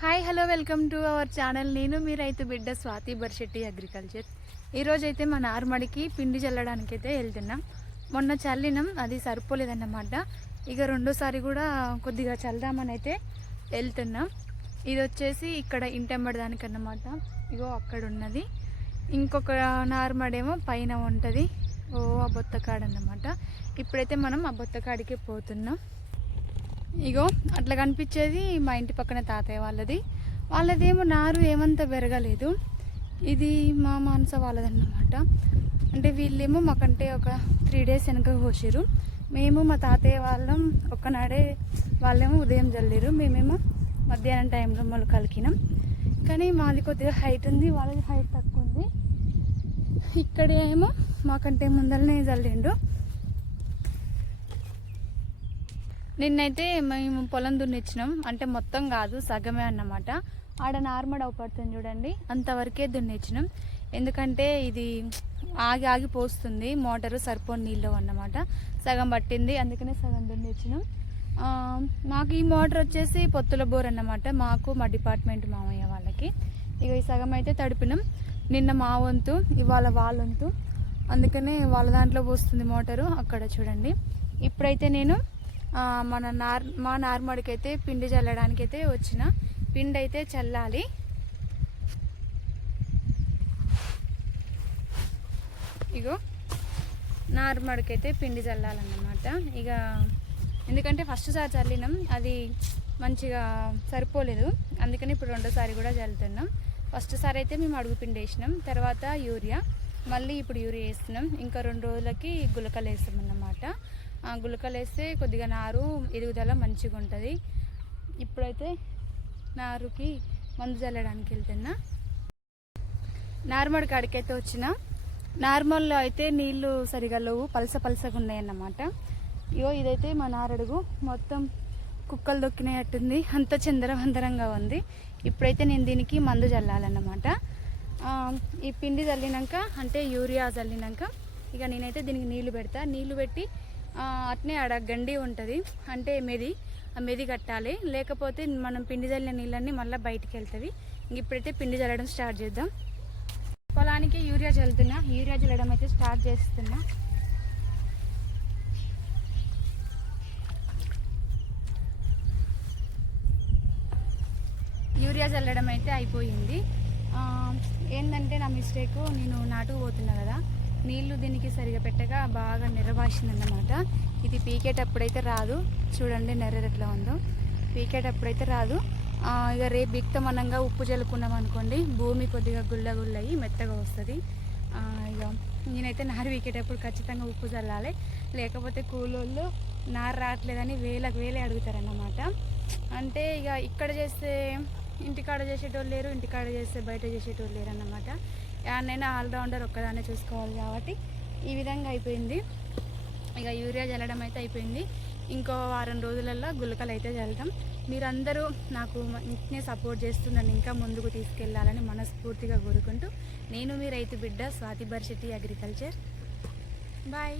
Hi hello welcome to our channel. నేను మీ రైతు బిడ్డ స్వాతి బర్షెట్టి అగ్రికల్చర్. ఈరోజైతే మా నార్మడికి పిండి చల్లడానికి అయితే వెళ్తున్నాం. మొన్న చల్లినాం, అది సరిపోలేదన్నమాట. ఇక రెండోసారి కూడా కొద్దిగా చల్దామని అయితే వెళ్తున్నాం. ఇది వచ్చేసి ఇక్కడ ఇంటెంబడి దానికన్నమాట. ఇగో అక్కడ ఉన్నది. ఇంకొక నార్మడేమో పైన ఉంటుంది, ఆ బొత్తకాడన్నమాట. ఇప్పుడైతే మనం ఆ బొత్తకాడికి పోతున్నాం. ఇగో అట్లా కనిపించేది మా ఇంటి పక్కన తాతయ్య వాళ్ళదేమో నారు ఏమంత పెరగలేదు. ఇది మా మానస వాళ్ళదన్నమాట. అంటే వీళ్ళేమో మాకంటే ఒక 3 days వెనక కోసారు. మేము మా తాతయ్య వాళ్ళం ఒక్కనాడే, వాళ్ళేమో ఉదయం జల్లిరు, మేమేమో మధ్యాహ్నం టైంలో మొలకలికినాం. కానీ మాది కొద్దిగా హైట్ ఉంది, వాళ్ళది హైట్ తక్కువ ఉంది. ఇక్కడేమో మాకంటే ముందరనే జల్లిండు. నిన్నైతే మేము పొలం దున్నిచ్చినాం, అంటే మొత్తం కాదు, సగమే అన్నమాట. ఆడ నార్మల్ అవుపడుతుంది చూడండి, అంతవరకే దున్నిచ్చినాం. ఎందుకంటే ఇది ఆగి ఆగి పోస్తుంది మోటారు, సరిపోని నీళ్ళు అన్నమాట. సగం పట్టింది, అందుకనే సగం దున్నిచ్చినాం. మాకు ఈ మోటార్ వచ్చేసి పొత్తుల బోర్ అన్నమాట, మాకు మా డిపార్ట్మెంట్ మామయ్య వాళ్ళకి. ఇక ఈ సగం అయితే తడిపినాం. నిన్న మా వంతు, ఇవాళ వాళ్ళ వంతు, అందుకనే వాళ్ళ దాంట్లో పోస్తుంది మోటారు. అక్కడ చూడండి. ఇప్పుడైతే నేను మా నార్మడికి అయితే పిండి చల్లడానికి అయితే వచ్చిన. పిండి అయితే చల్లాలి. ఇగో నార్మడికి అయితే పిండి చల్లాలన్నమాట. ఇక ఎందుకంటే ఫస్ట్ సారి చల్లినాం, అది మంచిగా సరిపోలేదు, అందుకని ఇప్పుడు రెండోసారి కూడా చల్లుతున్నాం. ఫస్ట్ సారి అయితే మేము అడుగు పిండి వేసినాం, తర్వాత యూరియా, మళ్ళీ ఇప్పుడు యూరియా వేస్తున్నాం. ఇంకా 2 రోజులకి గులకలు వేస్తాం అన్నమాట. గులకలు వేస్తే కొద్దిగా నారు ఎదుగుదల మంచిగా ఉంటుంది. ఇప్పుడైతే నారుకి మందు చల్లడానికి వెళ్తున్నా. నార్మల్ కాడికైతే వచ్చిన. నార్మల్లో అయితే నీళ్లు సరిగా లేవు, పలసగా ఉన్నాయన్నమాట. ఇగో ఇదైతే మా నారడుగు, మొత్తం కుక్కలు దొక్కినట్టుంది, అంత చిందరవందరంగా ఉంది. ఇప్పుడైతే నేను దీనికి మందు చల్లాలన్నమాట. ఈ పిండి చల్లినాక, అంటే యూరియా చల్లినాక, ఇక నేనైతే దీనికి నీళ్లు పెడతా. నీళ్లు పెట్టి అట్నే ఆడ గండి ఉంటుంది, అంటే ఆ మెది కట్టాలి, లేకపోతే మనం పిండి చల్లిన నీళ్ళన్నీ మళ్ళీ బయటికి వెళ్తాయి. ఇప్పుడైతే పిండి చల్లడం స్టార్ట్ చేద్దాం. పొలానికి యూరియా చల్లుతున్నా, యూరియా చల్లడం అయితే స్టార్ట్ చేస్తున్నా. యూరియా చల్లడం అయితే అయిపోయింది. ఏంటంటే నా మిస్టేక్, నేను నాటుకు పోతున్నా కదా, నీళ్లు దీనికి సరిగా పెట్టగా బాగా నెర్రబాసిందన్నమాట. ఇది పీకేటప్పుడైతే రాదు, చూడండి నెర్ర ఎట్లా ఉందో. పీకేటప్పుడైతే రాదు. ఇక రేపు బిక్తమనంగా ఉప్పు చల్లుకున్నాం అనుకోండి, భూమి కొద్దిగా గుల్లయ్యి మెత్తగా వస్తుంది. ఇక నేనైతే నారు పీకేటప్పుడు ఖచ్చితంగా ఉప్పు చల్లాలి, లేకపోతే కూలోళ్ళు నారు రావట్లేదని వేలే అడుగుతారన్నమాట. అంటే ఇక ఇక్కడ చేస్తే ఇంటికాడ చేసేటోళ్ళు లేరు, ఇంటికాడ చేస్తే బయట చేసేటోళ్ళు లేరు అన్నమాట. యాన్నైనా ఆల్రౌండర్ ఒక్కదాన్నే చూసుకోవాలి కాబట్టి ఈ విధంగా అయిపోయింది. ఇక యూరియా చల్లడం అయితే అయిపోయింది. ఇంకో 1 వారం రోజులలో గులకలు అయితే చల్లుతాం. మీరందరూ నాకు ఇంకనే సపోర్ట్ చేస్తూ నన్ను ఇంకా ముందుకు తీసుకెళ్లాలని మనస్ఫూర్తిగా కోరుకుంటూ, నేను మీ రైతు బిడ్డ స్వాతి బర్షెట్టి అగ్రికల్చర్. బాయ్.